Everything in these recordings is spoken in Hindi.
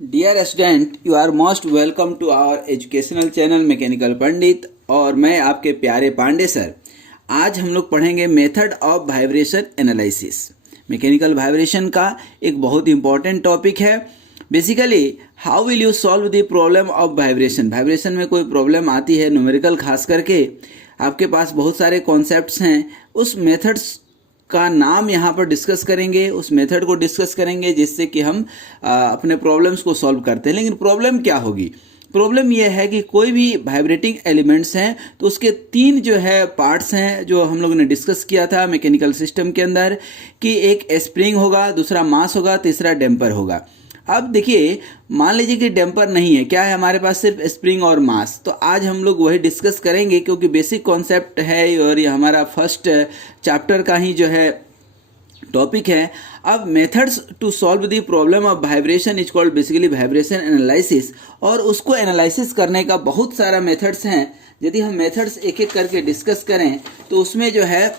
Dear student, you are most welcome to our educational channel mechanical Pandit और मैं आपके प्यारे पांडे सर। आज हम लोग पढ़ेंगे method of vibration analysis. Mechanical vibration का एक बहुत इंपॉर्टेंट टॉपिक है। Basically how will you solve the problem of vibration. Vibration में कोई प्रॉब्लम आती है, न्यूमेरिकल खास करके, आपके पास बहुत सारे कॉन्सेप्ट्स हैं, उस मेथड्स का नाम यहाँ पर डिस्कस करेंगे, उस मेथड को डिस्कस करेंगे जिससे कि हम अपने प्रॉब्लम्स को सॉल्व करते हैं। लेकिन प्रॉब्लम क्या होगी? प्रॉब्लम यह है कि कोई भी वाइब्रेटिंग एलिमेंट्स हैं तो उसके तीन जो है पार्ट्स हैं जो हम लोगों ने डिस्कस किया था मैकेनिकल सिस्टम के अंदर, कि एक स्प्रिंग होगा, दूसरा मास होगा, तीसरा डैम्पर होगा। अब देखिए, मान लीजिए कि डैम्पर नहीं है, क्या है हमारे पास? सिर्फ स्प्रिंग और मास। तो आज हम लोग वही डिस्कस करेंगे क्योंकि बेसिक कॉन्सेप्ट है और ये हमारा फर्स्ट चैप्टर का ही जो है टॉपिक है। अब methods to solve the problem of vibration is called basically vibration analysis, और उसको एनालिसिस करने का बहुत सारा मेथड्स हैं। यदि हम मेथड्स एक एक करके डिस्कस करें तो उसमें जो है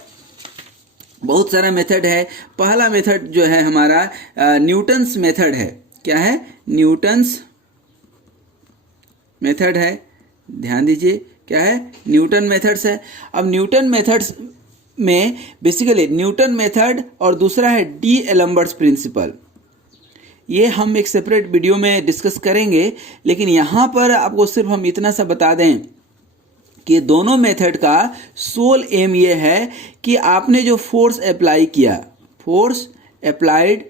बहुत सारा मेथड है। पहला मेथड जो है हमारा न्यूटन्स मेथड है। क्या है? न्यूटन्स मेथड है। ध्यान दीजिए, क्या है? न्यूटन मेथड्स है। अब न्यूटन मेथड्स में बेसिकली न्यूटन मेथड और दूसरा है डी एलम्बर्ट्स प्रिंसिपल। ये हम एक सेपरेट वीडियो में डिस्कस करेंगे, लेकिन यहाँ पर आपको सिर्फ हम इतना सा बता दें कि दोनों मेथड का सोल एम ये है कि आपने जो फोर्स अप्लाई किया, फोर्स अप्लाइड,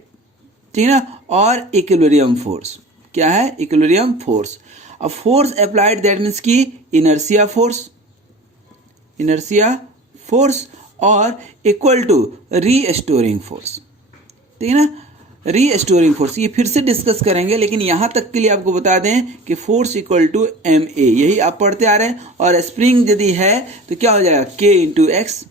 ठीक ना, और इक्विलिब्रियम फोर्स। क्या है? Equilibrium force. अब फोर्स अप्लाइड दैट मीन्स की इनर्शिया फोर्स, इनर्शिया फोर्स, और इक्वल टू रीस्टोरिंग फोर्स, ठीक है ना, रीस्टोरिंग फोर्स। ये फिर से डिस्कस करेंगे, लेकिन यहाँ तक के लिए आपको बता दें कि force equal to m a, यही आप पढ़ते आ रहे हैं। और स्प्रिंग यदि है तो क्या हो जाएगा? के इंटू एक्स।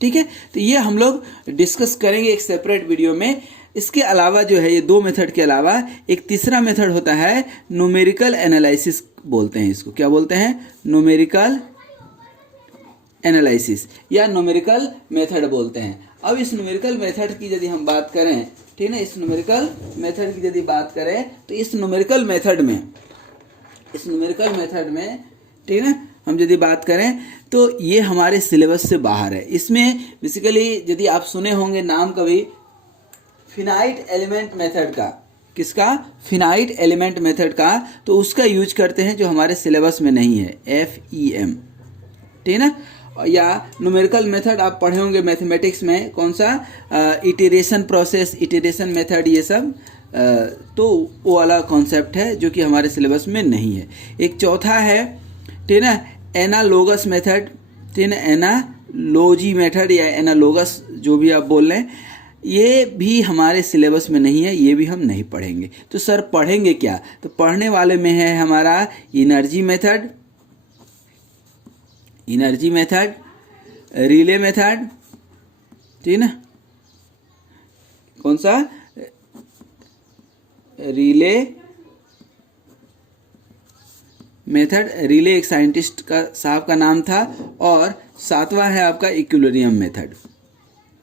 ठीक है, तो ये हम लोग डिस्कस करेंगे एक सेपरेट वीडियो में। इसके अलावा जो है, ये दो मेथड के अलावा एक तीसरा मेथड होता है, न्यूमेरिकल एनालिसिस बोलते हैं इसको। क्या बोलते हैं? न्यूमेरिकल एनालिसिस या न्यूमेरिकल मेथड बोलते हैं। अब इस न्यूमेरिकल मेथड की यदि हम बात करें, ठीक है, इस न्यूमेरिकल मेथड की यदि बात करें तो इस न्यूमेरिकल मेथड में ठीक है, हम यदि बात करें तो ये हमारे सिलेबस से बाहर है। इसमें बेसिकली यदि आप सुने होंगे नाम कभी फिनाइट एलिमेंट मेथड का, किसका? फिनाइट एलिमेंट मेथड का, तो उसका यूज करते हैं जो हमारे सिलेबस में नहीं है, FEM, ठीक है ना। या न्यूमेरिकल मेथड आप पढ़े होंगे मैथमेटिक्स में, कौन सा? इटरेशन प्रोसेस, इटरेशन मेथड, ये सब तो वो वाला कॉन्सेप्ट है जो कि हमारे सिलेबस में नहीं है। एक चौथा है, ठीक है ना, एनालोगस मेथड, ठीक है ना, एनालॉजी मेथड या एनालोगस, जो भी आप बोल रहे हैं, ये भी हमारे सिलेबस में नहीं है, ये भी हम नहीं पढ़ेंगे। तो सर पढ़ेंगे क्या? तो पढ़ने वाले में है हमारा energy method, energy method, Rayleigh method, ठीक है ना, कौन सा? Relay method. रिले एक साइंटिस्ट का साहब का नाम था। और सातवां है आपका इक्विलिब्रियम मेथड,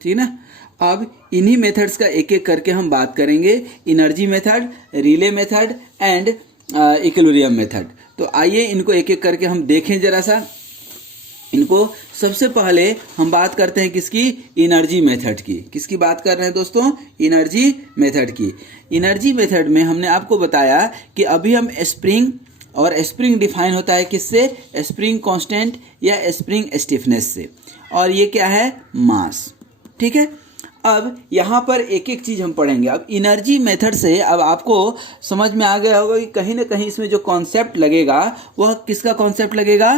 ठीक है ना। अब इन्हीं मेथड्स का एक एक करके हम बात करेंगे, energy method, Rayleigh method and equilibrium method. तो आइए इनको एक एक करके हम देखें जरा सा इनको। सबसे पहले हम बात करते हैं किसकी? एनर्जी मेथड की। किसकी बात कर रहे हैं दोस्तों? एनर्जी मेथड की। एनर्जी मेथड में हमने आपको बताया कि अभी हम स्प्रिंग, और स्प्रिंग डिफाइन होता है किससे? स्प्रिंग कांस्टेंट या स्प्रिंग स्टिफनेस से, और ये क्या है? मास। ठीक है, अब यहाँ पर एक एक चीज़ हम पढ़ेंगे। अब एनर्जी मेथड से अब आपको समझ में आ गया होगा कि कहीं ना कहीं इसमें जो कॉन्सेप्ट लगेगा वह किसका कॉन्सेप्ट लगेगा?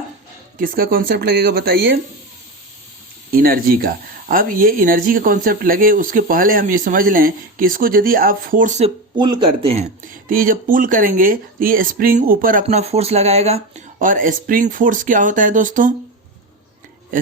किसका कॉन्सेप्ट लगेगा बताइए? एनर्जी का। अब ये एनर्जी का कॉन्सेप्ट लगे उसके पहले हम ये समझ लें कि इसको यदि आप फोर्स से पुल करते हैं तो ये जब पुल करेंगे तो ये स्प्रिंग ऊपर अपना फोर्स लगाएगा। और स्प्रिंग फोर्स क्या होता है दोस्तों?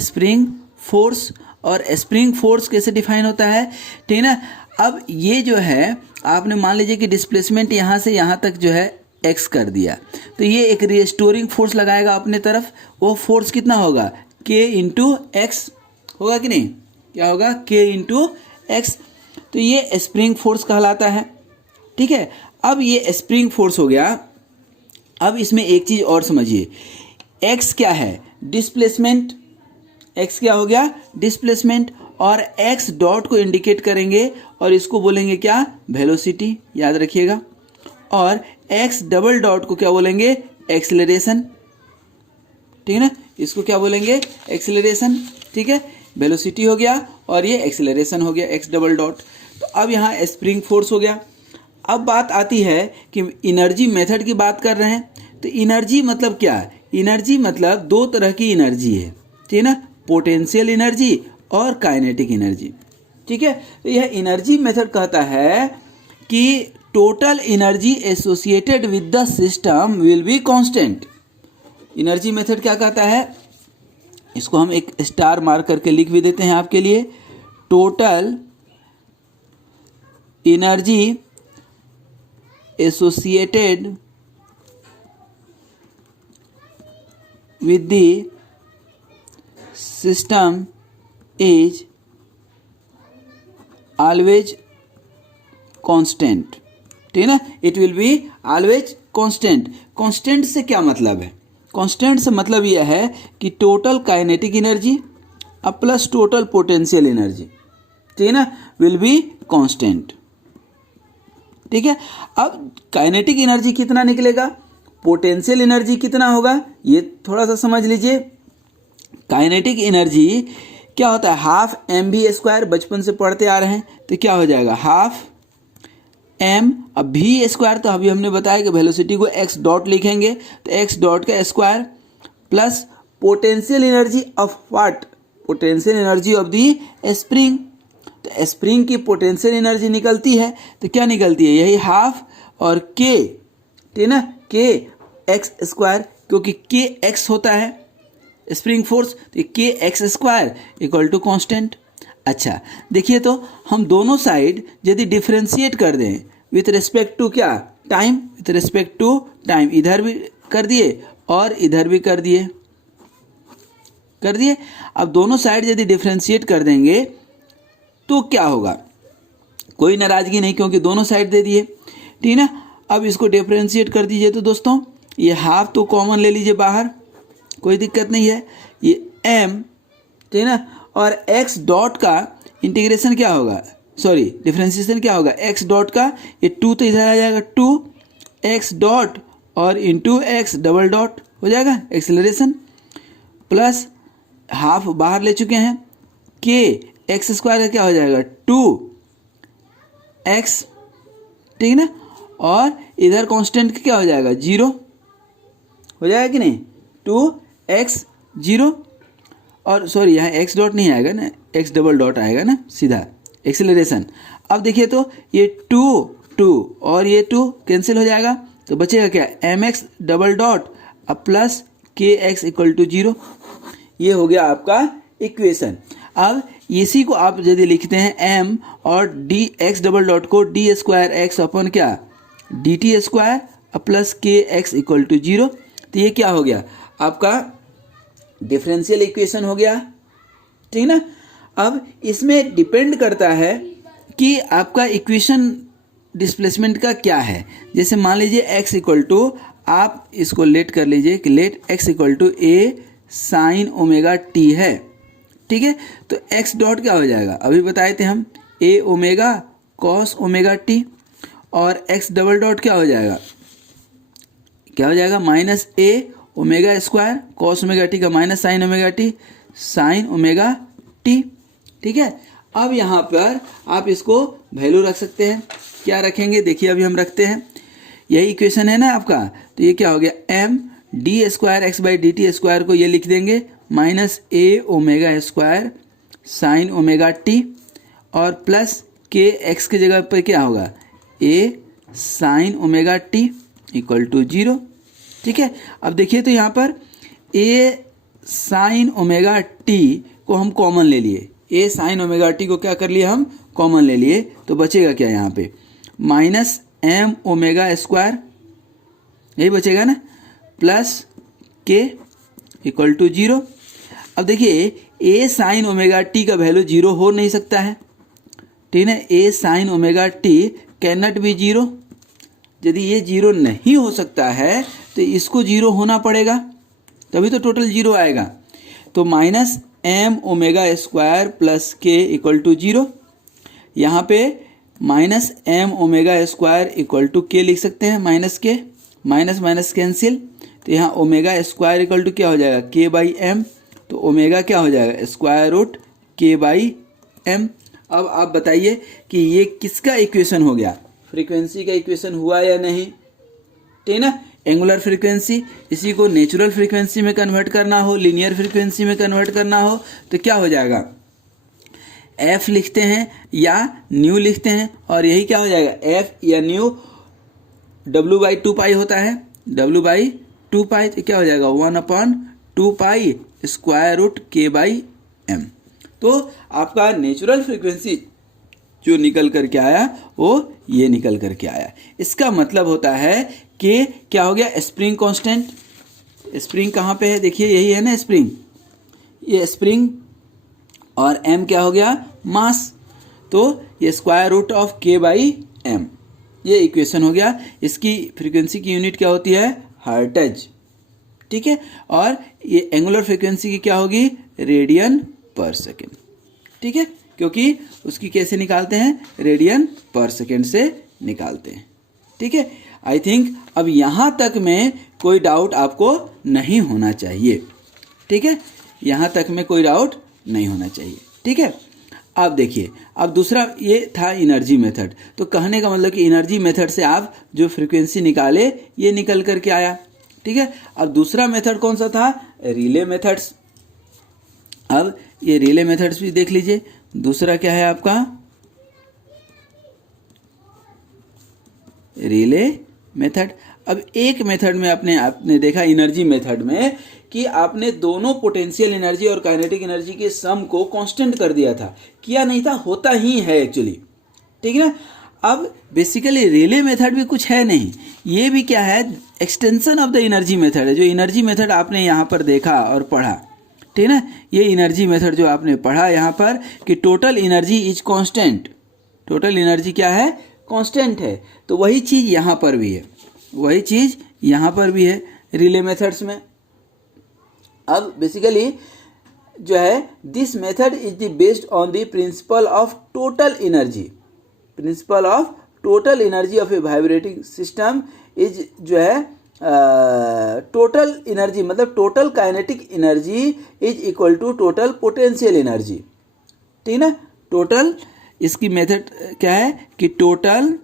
Spring force. और स्प्रिंग फोर्स कैसे डिफाइन होता है? ठीक है ना। अब ये जो है, आपने मान लीजिए कि डिस्प्लेसमेंट यहाँ से यहाँ तक जो है एक्स कर दिया, तो ये एक रिस्टोरिंग फोर्स लगाएगा अपने तरफ। वो फोर्स कितना होगा? के इंटू एक्स होगा कि नहीं? क्या होगा? के इंटू एक्स। तो ये स्प्रिंग फोर्स कहलाता है। ठीक है। अब ये स्प्रिंग फोर्स हो गया। अब इसमें एक चीज़ और समझिए, एक्स क्या है? डिस्प्लेसमेंट। एक्स क्या हो गया? डिस्प्लेसमेंट। और एक्स डॉट को इंडिकेट करेंगे और इसको बोलेंगे क्या? वेलोसिटी, याद रखिएगा। और एक्स डबल डॉट को क्या बोलेंगे? एक्सेलरेशन, ठीक है ना? इसको क्या बोलेंगे? एक्सेलरेशन, ठीक है। वेलोसिटी हो गया और ये एक्सेलरेशन हो गया, एक्स डबल डॉट। तो अब यहाँ स्प्रिंग फोर्स हो गया। अब बात आती है कि एनर्जी मेथड की बात कर रहे हैं, तो एनर्जी मतलब क्या? एनर्जी मतलब दो तरह की एनर्जी है, ठीक है ना? पोटेंशियल एनर्जी और काइनेटिक एनर्जी, ठीक है। तो यह एनर्जी मेथड कहता है कि total energy associated with the system will be constant. Energy method क्या कहता है? इसको हम एक स्टार मार्क करके लिख भी देते हैं आपके लिए। Total energy associated with the system is always constant, ठीक है ना? It will be always constant. Constant से क्या मतलब है? कांस्टेंट से मतलब यह है कि टोटल काइनेटिक एनर्जी अब प्लस टोटल पोटेंशियल एनर्जी, ठीक है ना, विल बी कांस्टेंट, ठीक है। अब काइनेटिक एनर्जी कितना निकलेगा, पोटेंशियल एनर्जी कितना होगा, ये थोड़ा सा समझ लीजिए। काइनेटिक एनर्जी क्या होता है? हाफ एम वी स्क्वायर, बचपन से पढ़ते आ रहे हैं, तो क्या हो जाएगा? हाफ एम, अब भी स्क्वायर तो अभी हमने बताया कि वेलोसिटी को एक्स डॉट लिखेंगे, तो एक्स डॉट का square plus potential energy of what? Potential energy of the spring. तो स्प्रिंग की पोटेंशियल एनर्जी निकलती है, तो क्या निकलती है? यही हाफ और के, ठीक है ना, के एक्स स्क्वायर, क्योंकि के एक्स होता है स्प्रिंग फोर्स, तो k x square equal to constant. अच्छा देखिए, तो हम दोनों साइड यदि डिफ्रेंशिएट कर दें विथ रिस्पेक्ट टू क्या? Time, with respect to time, इधर भी कर दिए और इधर भी कर दिए, अब दोनों साइड यदि डिफ्रेंशिएट कर देंगे तो क्या होगा? कोई नाराजगी नहीं, क्योंकि दोनों साइड दे दिए, ठीक है ना। अब इसको डिफ्रेंशिएट कर दीजिए, तो दोस्तों ये हाफ तो कॉमन ले लीजिए बाहर, कोई दिक्कत नहीं है, ये m, ठीक है ना, और x डॉट का इंटीग्रेशन क्या होगा? सॉरी, डिफ्रेंशिएशन क्या होगा? x डॉट का ये 2 तो इधर आ जाएगा, 2x डॉट और इंटू x डबल डॉट हो जाएगा एक्सेलरेशन, प्लस हाफ बाहर ले चुके हैं, k एक्स स्क्वायर का क्या हो जाएगा? 2x, ठीक है ना, और इधर कांस्टेंट क्या हो जाएगा? 0 हो जाएगा कि नहीं? 2x 0, और सॉरी यहाँ x डॉट नहीं आएगा ना, x डबल डॉट आएगा ना सीधा एक्सेलरेशन। अब देखिए तो ये 2 और ये 2 कैंसिल हो जाएगा, तो बचेगा क्या? mx डबल डॉट अब प्लस kx इक्वल टू 0। ये हो गया आपका इक्वेशन। अब इसी को आप यदि लिखते हैं m और डी एक्स डबल डॉट को डी स्क्वायर एक्स अपन क्या? D T square plus K X equal to 0, तो ये क्या हो गया? आपका डिफरेंशियल इक्वेशन हो गया, ठीक ना। अब इसमें डिपेंड करता है कि आपका इक्वेशन डिस्प्लेसमेंट का क्या है। जैसे मान लीजिए x इक्वल टू, आप इसको लेट कर लीजिए कि let x equal to a sine omega t है, ठीक है। तो x डॉट क्या हो जाएगा? अभी बताए थे हम, A omega cos omega T, और x डबल डॉट क्या हो जाएगा? क्या हो जाएगा? Minus A omega square cos omega T का minus sine omega T sine omega T, ठीक है। अब यहाँ पर आप इसको वैल्यू रख सकते हैं। क्या रखेंगे? देखिए अभी हम रखते हैं, यही इक्वेशन है ना आपका, तो ये क्या हो गया? m D square X by D T square को ये लिख देंगे minus A omega square sine omega T, और प्लस के एक्स की जगह पर क्या होगा? A sine omega T equal to 0, ठीक है। अब देखिए तो यहाँ पर ए साइन ओमेगा टी को हम कॉमन ले लिए, ए साइन ओमेगा टी को क्या कर लिए हम? कॉमन ले लिए, तो बचेगा क्या यहाँ पे? माइनस एम ओमेगा स्क्वायर, यही बचेगा ना, प्लस के इक्वल टू 0। अब देखिए ए साइन ओमेगा टी का वैल्यू 0 हो नहीं सकता है, ठीक है। A sine omega T can not be 0, यदि ये जीरो नहीं हो सकता है तो इसको जीरो होना पड़ेगा, तभी तो टोटल जीरो आएगा। तो minus m omega square plus k equal to zero. यहाँ पे minus m omega square equal to k लिख सकते हैं, माइनस के, माइनस माइनस कैंसिल, तो यहाँ ओमेगा स्क्वायर इक्वल टू क्या हो जाएगा, के बाई एम। तो ओमेगा क्या हो जाएगा, square root k by M. अब आप बताइए कि ये किसका इक्वेशन हो गया, फ्रीक्वेंसी का इक्वेशन हुआ या नहीं, ठीक ना। एंगुलर फ्रीक्वेंसी, इसी को नेचुरल फ्रीक्वेंसी में कन्वर्ट करना हो, लीनियर फ्रीक्वेंसी में कन्वर्ट करना हो तो क्या हो जाएगा, एफ लिखते हैं या न्यू लिखते हैं, और यही क्या हो जाएगा, एफ या न्यू डब्ल्यू बाई टू पाई होता है, डब्ल्यू बाई टू पाई, तो क्या हो जाएगा 1/2 pi square root k by M. तो आपका नेचुरल फ्रीक्वेंसी जो निकल करके आया वो ये निकल करके आया। इसका मतलब होता है कि क्या हो गया, स्प्रिंग कांस्टेंट, स्प्रिंग कहाँ पे है, देखिए यही है ना स्प्रिंग, ये स्प्रिंग, और m क्या हो गया, मास, तो ये square root of k by m, ये इक्वेशन हो गया। इसकी फ्रीक्वेंसी की यूनिट क्या होती है, हर्ट्ज, ठीक है। और ये एंगुलर फ्रीक्वेंसी की क्या होगी, रेडियन पर सेकेंड, ठीक है, क्योंकि उसकी कैसे निकालते हैं, रेडियन पर सेकेंड से निकालते हैं, ठीक है। आई थिंक अब यहाँ तक में कोई डाउट आपको नहीं होना चाहिए, ठीक है, यहाँ तक में कोई डाउट नहीं होना चाहिए, ठीक है। अब देखिए, अब दूसरा ये था एनर्जी मेथड, तो कहने का मतलब कि एनर्जी मेथड से आप जो फ्रीक्वेंसी निकाले ये निकल करके आया, ठीक है। अब दूसरा मेथड कौन सा था, रिले मेथड्स। अब ये रिले मेथड्स भी देख लीजिए। दूसरा क्या है आपका, रिले मेथड। अब एक मेथड में आपने देखा एनर्जी मेथड में कि आपने दोनों पोटेंशियल एनर्जी और काइनेटिक एनर्जी के सम को कांस्टेंट कर दिया था, किया नहीं था, होता ही है एक्चुअली, ठीक है ना। अब बेसिकली रिले मेथड भी कुछ है नहीं, ये भी क्या है, extension of the energy method है। जो एनर्जी मेथड आपने यहाँ पर देखा और पढ़ा, ठीक है ना, ये एनर्जी मेथड जो आपने पढ़ा यहाँ पर कि total energy is constant, total energy क्या है, कांस्टेंट है, तो वही चीज़ यहाँ पर भी है, वही चीज़ यहाँ पर भी है रिले मेथड्स में। अब बेसिकली जो है this method is the based on the principle of total energy, principle of total energy of a vibrating system is जो है टोटल एनर्जी, मतलब total kinetic energy is equal to total potential energy, ठीक है ना। टोटल, इसकी मेथड क्या है कि total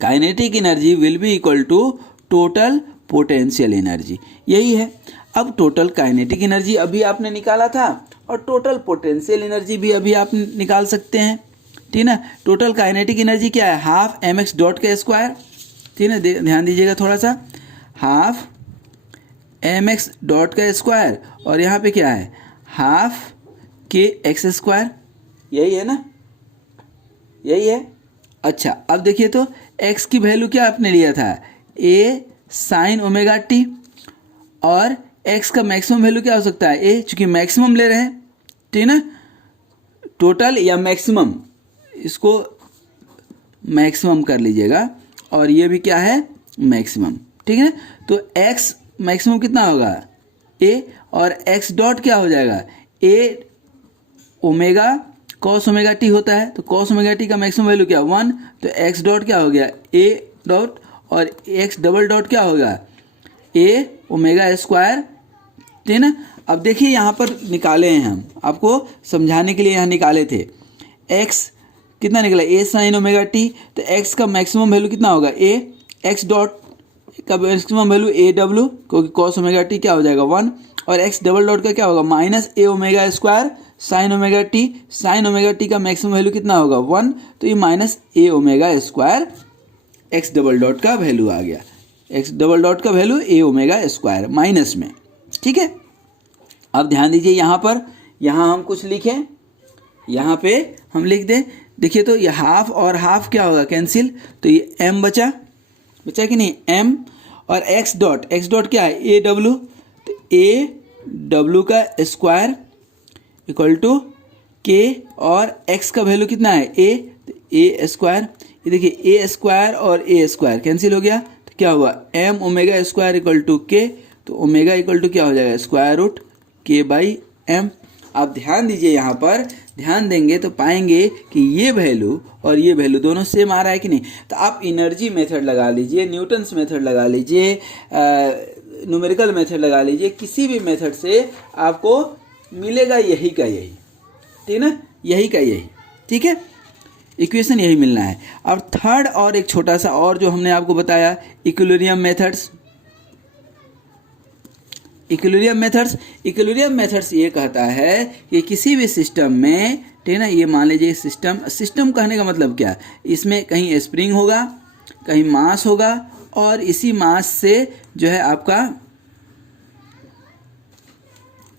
kinetic energy will be equal to total potential energy, यही है। अब टोटल काइनेटिक एनर्जी अभी आपने निकाला था और टोटल पोटेंशियल एनर्जी भी अभी आप निकाल सकते हैं, ठीक ना। टोटल काइनेटिक एनर्जी क्या है, हाफ एम एक्स डॉट का स्क्वायर, ठीक है ना, ध्यान दीजिएगा थोड़ा सा, हाफ एम एक्स डॉट का स्क्वायर, और यहाँ पे क्या है, हाफ के एक्स स्क्वायर, यही है ना, यही है। अच्छा, अब देखिए तो x की वैल्यू क्या आपने लिया था, a साइन ओमेगा टी, और x का मैक्सिमम वैल्यू क्या हो सकता है, a, चूंकि मैक्सिमम ले रहे हैं, ठीक है ना, टोटल या मैक्सिमम, इसको मैक्सिमम कर लीजिएगा, और ये भी क्या है, मैक्सिमम, ठीक है ना। तो x मैक्सिमम कितना होगा, a, और x डॉट क्या हो जाएगा, a omega cos omega T होता है, तो कॉस ओमेगा टी का मैक्सिमम वैल्यू क्या 1, तो x डॉट क्या हो गया, a डॉट, और x डबल डॉट क्या होगा, a ओमेगा स्क्वायर, ठीक है ना। अब देखिए यहाँ पर निकाले हैं हम, आपको समझाने के लिए यहाँ निकाले थे, x कितना निकला, a साइन ओमेगा टी, तो x का मैक्सिमम वैल्यू कितना होगा, a, x डॉट का मैक्सिमम वैल्यू a डब्ल्यू, क्योंकि कॉस ओमेगा टी क्या हो जाएगा 1, और x डबल डॉट का क्या होगा minus a omega square sine omega T, sine omega T का मैक्सिमम वैल्यू कितना होगा 1, तो ये minus a omega square x double dot का वैल्यू आ गया, x डबल डॉट का value a omega square minus में, ठीक है। अब ध्यान दीजिए यहाँ पर, यहाँ हम कुछ लिखें, यहाँ पे हम लिख दें, देखिए तो ये हाफ और हाफ क्या होगा, कैंसिल, तो ये m बचा कि नहीं, m, और x डॉट क्या है, a डब्ल्यू, तो a डब्ल्यू का स्क्वायर इक्वल टू के, और x का वैल्यू कितना है a, तो a स्क्वायर, ये देखिए ए स्क्वायर और ए स्क्वायर कैंसिल हो गया, तो क्या हुआ m omega square equal to k, तो ओमेगा इक्वल टू क्या हो जाएगा square root k by m. आप ध्यान दीजिए, यहाँ पर ध्यान देंगे तो पाएंगे कि ये वैल्यू और ये वैल्यू दोनों सेम आ रहा है कि नहीं। तो आप एनर्जी मेथड लगा लीजिए, न्यूटन्स मेथड लगा लीजिए, न्यूमेरिकल मेथड लगा लीजिए, किसी भी मेथड से आपको मिलेगा यही का यही, ठीक ना, यही का यही, ठीक है, इक्वेशन यही मिलना है। अब थर्ड और एक छोटा सा और जो हमने आपको बताया इक्विलिब्रियम मेथड्स। इक्विलिब्रियम मेथड्स ये कहता है कि किसी भी सिस्टम में, ठीक ना, ये मान लीजिए सिस्टम कहने का मतलब क्या है, इसमें कहीं स्प्रिंग होगा, कहीं मास होगा, और इसी मास से जो है आपका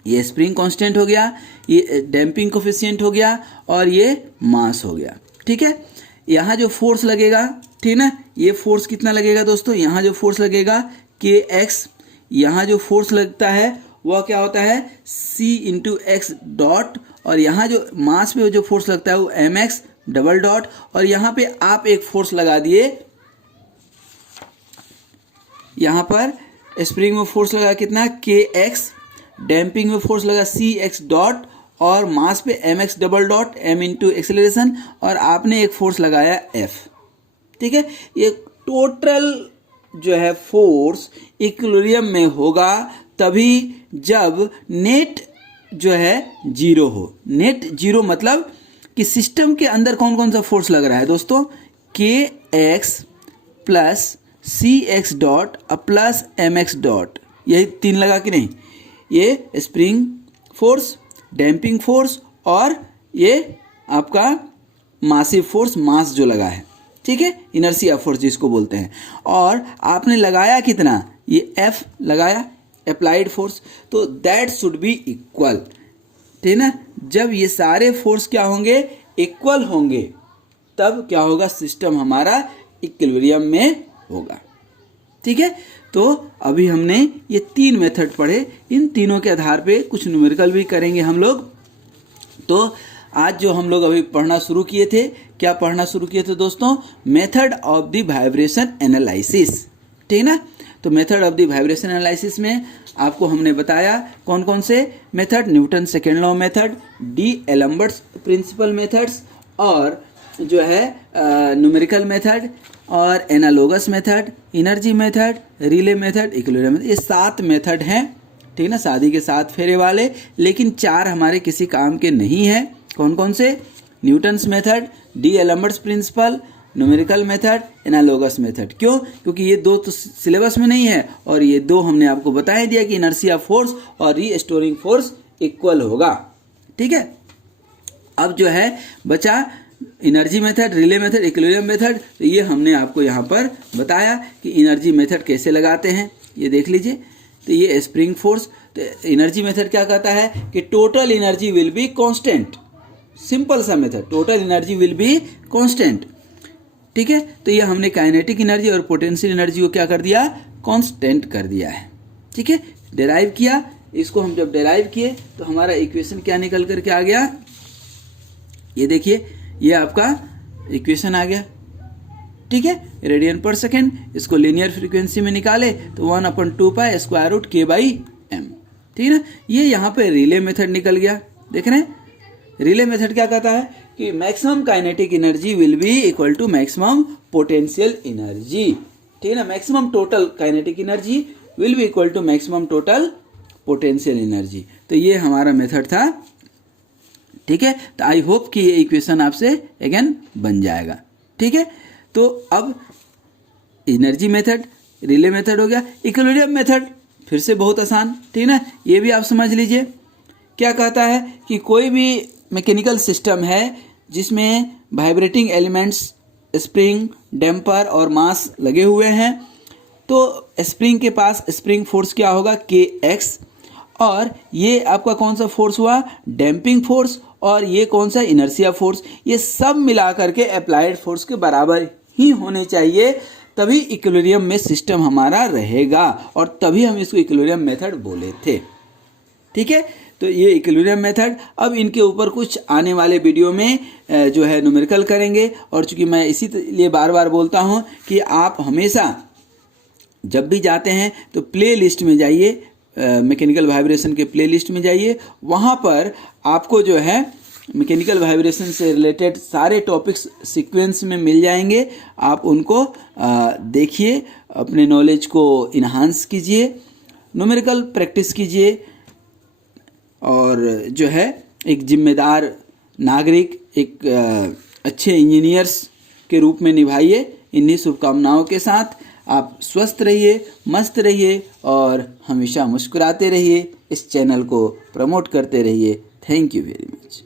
ये स्प्रिंग कांस्टेंट हो गया, ये डैम्पिंग कोफिशिएंट हो गया, और ये मास हो गया, ठीक है। यहाँ जो फोर्स लगेगा, ठीक ना, ये फोर्स कितना लगेगा दोस्तों, यहाँ जो फोर्स लगेगा के एक्स, यहाँ जो फोर्स लगता है वह क्या होता है c इंटू एक्स डॉट, और यहाँ जो मास पे जो फोर्स लगता है वो एम एक्स डबल डॉट, और यहाँ पे आप एक फोर्स लगा दिए, यहाँ पर स्प्रिंग में फोर्स लगा कितना के एक्स, डैम्पिंग में फोर्स लगा सी एक्स डॉट, और मास पे m x double dot m into acceleration, और आपने एक फोर्स लगाया एफ, ठीक है। ये टोटल जो है फोर्स इक्विलिब्रियम में होगा तभी जब नेट जो है जीरो हो। नेट जीरो मतलब कि सिस्टम के अंदर कौन कौन सा फोर्स लग रहा है दोस्तों, K X plus C X dot plus M X dot, यही तीन लगा कि नहीं, ये स्प्रिंग फोर्स, डैम्पिंग फोर्स, और ये आपका मासिव फोर्स, मास जो लगा है, ठीक है, इनर्शिया फोर्स जिसको बोलते हैं। और आपने लगाया कितना, ये एफ लगाया, अप्लाइड फोर्स, तो दैट शुड बी इक्वल, ठीक ना। जब ये सारे फोर्स क्या होंगे, इक्वल होंगे, तब क्या होगा, सिस्टम हमारा इक्विलिब्रियम में होगा, ठीक है। तो अभी हमने ये तीन मेथड पढ़े, इन तीनों के आधार पे कुछ न्यूमेरिकल भी करेंगे हम लोग। तो आज जो हम लोग अभी पढ़ना शुरू किए थे, क्या पढ़ना शुरू किए थे दोस्तों, method of the vibration analysis, ठीक ना। तो method of the vibration analysis में आपको हमने बताया कौन कौन से method, Newton second law method, D'Alembert's principle methods, और जो है न्यूमेरिकल मेथड, और analogous method, energy method, Rayleigh method, equilibrium method, ये 7 मेथड हैं, ठीक ना, शादी के 7 फेरे वाले। लेकिन 4 हमारे किसी काम के नहीं हैं। कौन कौन से, Newton's method, D'Alembert's principle, numerical method, analogous method. क्यों, क्योंकि ये 2 तो सिलेबस में नहीं है, और ये 2 हमने आपको बता ही दिया कि इनर्शिया फोर्स और रीस्टोरिंग फोर्स इक्वल होगा, ठीक है। अब जो है बचा energy method, Rayleigh method, equilibrium method. तो ये हमने आपको यहाँ पर बताया कि एनर्जी मेथड कैसे लगाते हैं, ये देख लीजिए। तो ये स्प्रिंग फोर्स, तो एनर्जी मेथड क्या कहता है कि total energy will be constant, simple सा method, total energy will be constant, ठीक है। तो ये हमने काइनेटिक एनर्जी और पोटेंशियल एनर्जी को क्या कर दिया, कांस्टेंट कर दिया है, ठीक है, डेराइव किया। इसको हम जब डेराइव किए तो हमारा इक्वेशन क्या निकल करके आ गया, ये देखिए, ये आपका इक्वेशन आ गया, ठीक है, रेडियन पर सेकेंड। इसको लीनियर फ्रीक्वेंसी में निकाले तो 1/2 pi square root k by M, ठीक है ना। ये यहाँ पे रिले मेथड निकल गया, देख रहे हैं। रिले मेथड क्या कहता है कि maximum kinetic energy will be equal to maximum potential energy, ठीक है ना। Maximum total kinetic energy will be equal to maximum total potential energy. तो ये हमारा मेथड था, ठीक है। तो आई होप कि ये इक्वेशन आपसे अगेन बन जाएगा, ठीक है। तो अब एनर्जी मेथड, रिले मेथड हो गया। इक्विलिब्रियम मेथड फिर से बहुत आसान, ठीक है ना, ये भी आप समझ लीजिए। क्या कहता है कि कोई भी मैकेनिकल सिस्टम है जिसमें वाइब्रेटिंग एलिमेंट्स, स्प्रिंग, डैम्पर और मास लगे हुए हैं, तो स्प्रिंग के पास स्प्रिंग फोर्स क्या होगा, के एक्स, और ये आपका कौन सा फोर्स हुआ, डैम्पिंग फोर्स, और ये कौन सा, इनर्शिया फोर्स। ये सब मिला करके अप्लाइड फोर्स के बराबर ही होने चाहिए, तभी इक्विलिब्रियम में सिस्टम हमारा रहेगा, और तभी हम इसको इक्विलिब्रियम मेथड बोले थे, ठीक है, तो ये इक्विलिब्रियम मेथड। अब इनके ऊपर कुछ आने वाले वीडियो में जो है न्यूमेरिकल करेंगे। और चूंकि मैं इसीलिए बार बार बोलता हूँ कि आप हमेशा जब भी जाते हैं तो प्ले लिस्ट में जाइए, मैकेनिकल वाइब्रेशन के प्ले लिस्ट में जाइए, वहाँ पर आपको जो है मैकेनिकल वाइब्रेशन से रिलेटेड सारे टॉपिक्स सीक्वेंस में मिल जाएंगे। आप उनको देखिए, अपने नॉलेज को इन्हांस कीजिए, न्यूमेरिकल प्रैक्टिस कीजिए और जो है एक जिम्मेदार नागरिक, एक अच्छे इंजीनियर्स के रूप में निभाइए। इन्हीं शुभकामनाओं के साथ आप स्वस्थ रहिए, मस्त रहिए और हमेशा मुस्कुराते रहिए। इस चैनल को प्रमोट करते रहिए। Thank you very much.